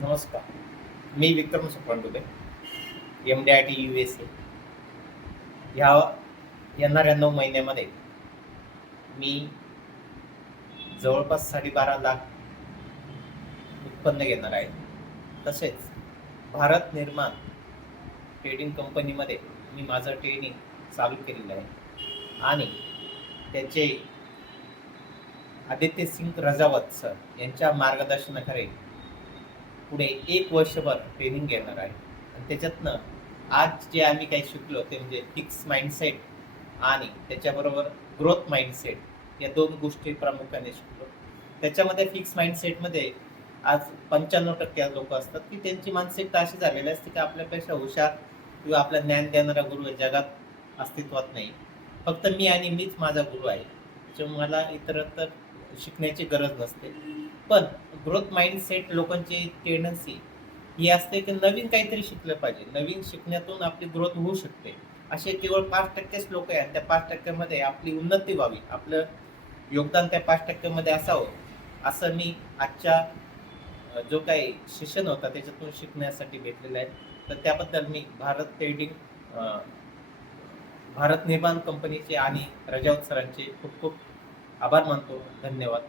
नमस्कार. मी विक्रम सुपंडुले, MDIT USA. ह्या येणाऱ्या 9 महिन्यामध्ये मी जवळपास 12.5 लाख उत्पन्न घेणार आहे. तसेच भारत निर्माण ट्रेडिंग कंपनीमध्ये मी माझं ट्रेनिंग चालू केलेलं आहे आणि त्याचे आदित्य सिंग रजावत सर यांच्या मार्गदर्शनाखाली पुढे 1 वर्षभर ट्रेनिंग घेणार आहे. आणि त्याच्यातनं आज जे आम्ही काही शिकलो ते म्हणजे फिक्स माइंडसेट आणि त्याच्याबरोबर ग्रोथ माइंडसेट, या 2 गोष्टी प्रामुख्याने शिकलो. त्याच्यामध्ये फिक्स माइंडसेटमध्ये आज 95% लोक असतात की त्यांची मानसिकता अशी झालेली असते की आपल्यापेक्षा हुशार किंवा आपलं ज्ञान देणारा गुरु जगात अस्तित्वात नाही. फक्त मी आणि मीच माझा गुरु आहे, त्याच्यामुळे मला इतरत्र शिकण्याची गरज नसते. पण ग्रोथ माइंडसेट लोकांची टेंडन्सी ही असते की नवीन काहीतरी शिकलं पाहिजे, नवीन शिकण्यातून आपली ग्रोथ होऊ शकते. असे केवळ 5%च लोक आहेत. त्या 5%मध्ये आपली उन्नती व्हावी, आपलं योगदान त्या 5%मध्ये असावं, असं मी आजच्या जो काही सेशन होता त्याच्यातून शिकण्यासाठी भेटलेलं आहे. तर त्याबद्दल मी भारत निर्माण कंपनीचे आणि रजावत सरांचे खूप खूप आभार मानतो. धन्यवाद.